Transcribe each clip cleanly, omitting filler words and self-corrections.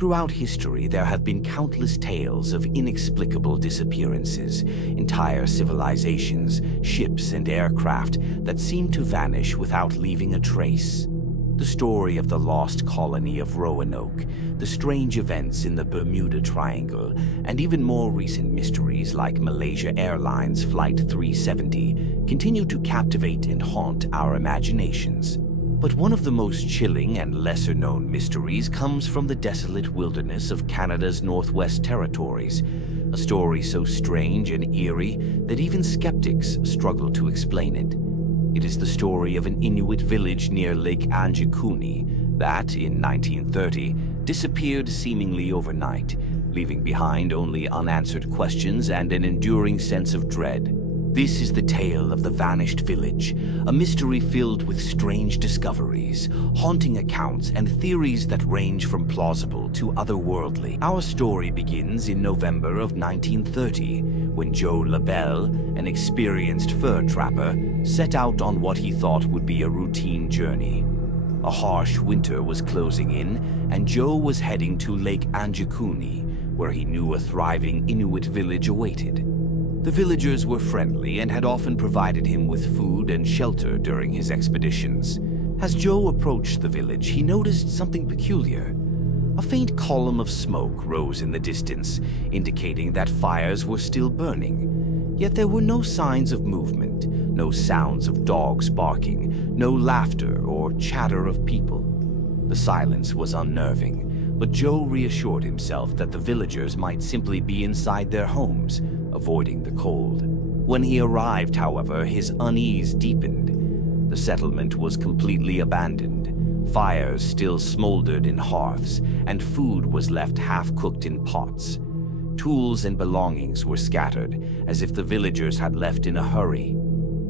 Throughout history, there have been countless tales of inexplicable disappearances, entire civilizations, ships and aircraft that seem to vanish without leaving a trace. The story of the lost colony of Roanoke, the strange events in the Bermuda Triangle, and even more recent mysteries like Malaysia Airlines Flight 370 continue to captivate and haunt our imaginations. But one of the most chilling and lesser-known mysteries comes from the desolate wilderness of Canada's Northwest Territories, a story so strange and eerie that even skeptics struggle to explain it. It is the story of an Inuit village near Lake Anjikuni that, in 1930, disappeared seemingly overnight, leaving behind only unanswered questions and an enduring sense of dread. This is the tale of the vanished village, a mystery filled with strange discoveries, haunting accounts, and theories that range from plausible to otherworldly. Our story begins in November of 1930, when Joe Labelle, an experienced fur trapper, set out on what he thought would be a routine journey. A harsh winter was closing in, and Joe was heading to Lake Anjikuni, where he knew a thriving Inuit village awaited. The villagers were friendly and had often provided him with food and shelter during his expeditions. As Joe approached the village, he noticed something peculiar. A faint column of smoke rose in the distance, indicating that fires were still burning. Yet there were no signs of movement, no sounds of dogs barking, no laughter or chatter of people. The silence was unnerving, but Joe reassured himself that the villagers might simply be inside their homes, avoiding the cold. When he arrived, however, his unease deepened. The settlement was completely abandoned. Fires still smoldered in hearths, and food was left half-cooked in pots. Tools and belongings were scattered, as if the villagers had left in a hurry.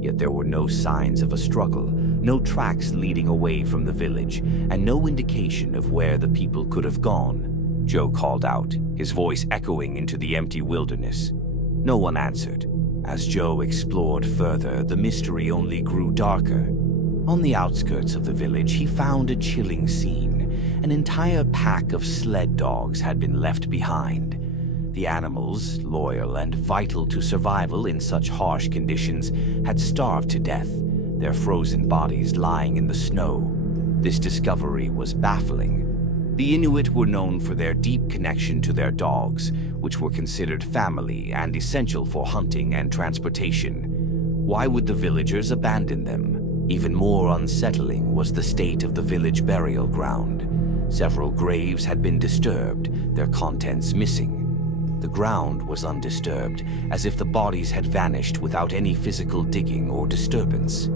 Yet there were no signs of a struggle, no tracks leading away from the village, and no indication of where the people could have gone. Joe called out, his voice echoing into the empty wilderness. No one answered. As Joe explored further, the mystery only grew darker. On the outskirts of the village, he found a chilling scene. An entire pack of sled dogs had been left behind. The animals, loyal and vital to survival in such harsh conditions, had starved to death, their frozen bodies lying in the snow. This discovery was baffling. The Inuit were known for their deep connection to their dogs, which were considered family and essential for hunting and transportation. Why would the villagers abandon them? Even more unsettling was the state of the village burial ground. Several graves had been disturbed, their contents missing. The ground was undisturbed, as if the bodies had vanished without any physical digging or disturbance.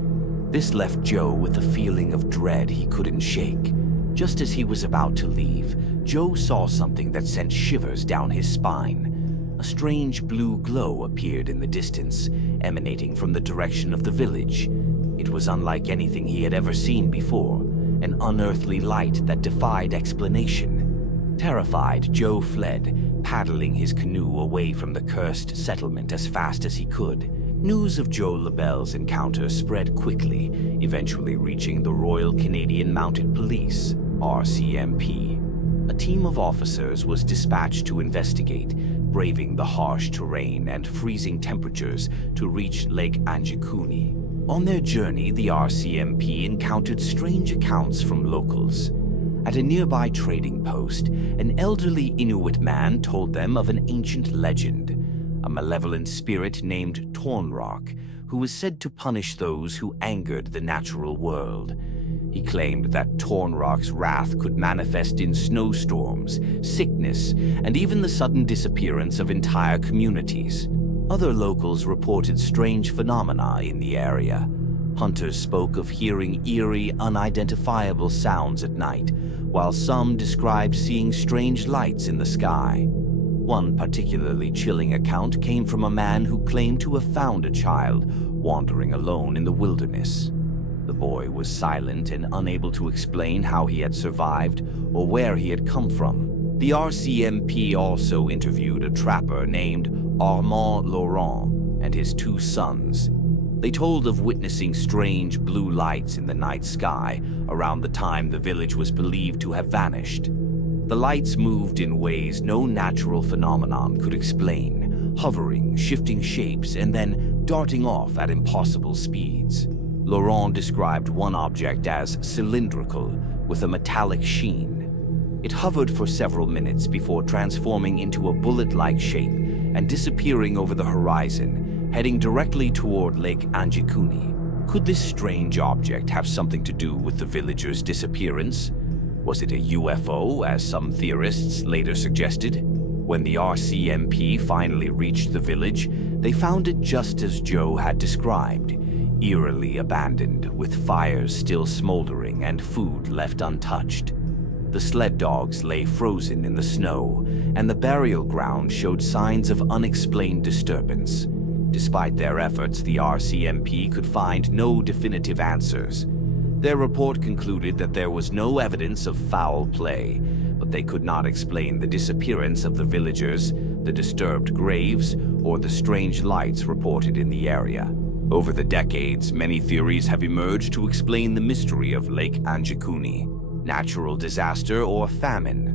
This left Joe with a feeling of dread he couldn't shake. Just as he was about to leave, Joe saw something that sent shivers down his spine. A strange blue glow appeared in the distance, emanating from the direction of the village. It was unlike anything he had ever seen before, an unearthly light that defied explanation. Terrified, Joe fled, paddling his canoe away from the cursed settlement as fast as he could. News of Joe Labelle's encounter spread quickly, eventually reaching the Royal Canadian Mounted Police, RCMP. A team of officers was dispatched to investigate, braving the harsh terrain and freezing temperatures to reach Lake Anjikuni. On their journey, the RCMP encountered strange accounts from locals. At a nearby trading post, an elderly Inuit man told them of an ancient legend, a malevolent spirit named Tornrock, who was said to punish those who angered the natural world. He claimed that Tornrock's wrath could manifest in snowstorms, sickness, and even the sudden disappearance of entire communities. Other locals reported strange phenomena in the area. Hunters spoke of hearing eerie, unidentifiable sounds at night, while some described seeing strange lights in the sky. One particularly chilling account came from a man who claimed to have found a child wandering alone in the wilderness. The boy was silent and unable to explain how he had survived or where he had come from. The RCMP also interviewed a trapper named Armand Laurent and his two sons. They told of witnessing strange blue lights in the night sky around the time the village was believed to have vanished. The lights moved in ways no natural phenomenon could explain, hovering, shifting shapes, and then darting off at impossible speeds. Laurent described one object as cylindrical, with a metallic sheen. It hovered for several minutes before transforming into a bullet-like shape and disappearing over the horizon, heading directly toward Lake Anjikuni. Could this strange object have something to do with the villagers' disappearance? Was it a UFO, as some theorists later suggested? When the RCMP finally reached the village, they found it just as Joe had described, eerily abandoned, with fires still smoldering and food left untouched. The sled dogs lay frozen in the snow, and the burial ground showed signs of unexplained disturbance. Despite their efforts, the RCMP could find no definitive answers. Their report concluded that there was no evidence of foul play, but they could not explain the disappearance of the villagers, the disturbed graves, or the strange lights reported in the area. Over the decades, many theories have emerged to explain the mystery of Lake Anjikuni: natural disaster or famine.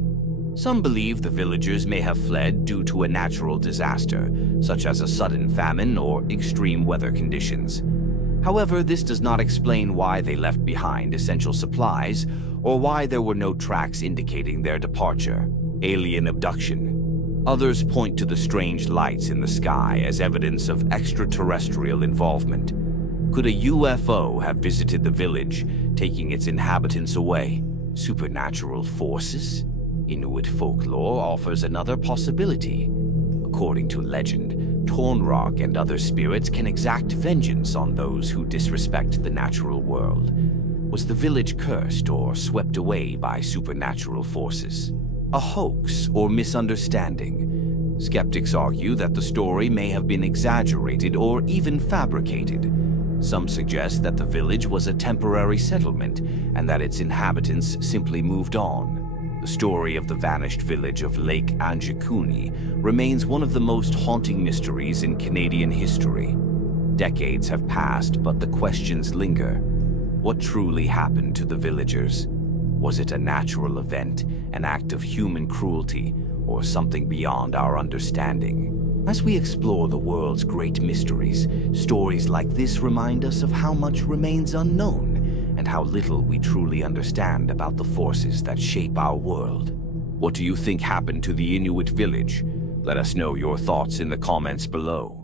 Some believe the villagers may have fled due to a natural disaster, such as a sudden famine or extreme weather conditions. However, this does not explain why they left behind essential supplies or why there were no tracks indicating their departure. Alien abduction. Others point to the strange lights in the sky as evidence of extraterrestrial involvement. Could a UFO have visited the village, taking its inhabitants away? Supernatural forces? Inuit folklore offers another possibility. According to legend, Torn Rock and other spirits can exact vengeance on those who disrespect the natural world. Was the village cursed or swept away by supernatural forces? A hoax or misunderstanding? Skeptics argue that the story may have been exaggerated or even fabricated. Some suggest that the village was a temporary settlement and that its inhabitants simply moved on. The story of the vanished village of Lake Anjikuni remains one of the most haunting mysteries in Canadian history. Decades have passed, but the questions linger. What truly happened to the villagers? Was it a natural event, an act of human cruelty, or something beyond our understanding? As we explore the world's great mysteries, stories like this remind us of how much remains unknown and how little we truly understand about the forces that shape our world. What do you think happened to the Inuit village? Let us know your thoughts in the comments below.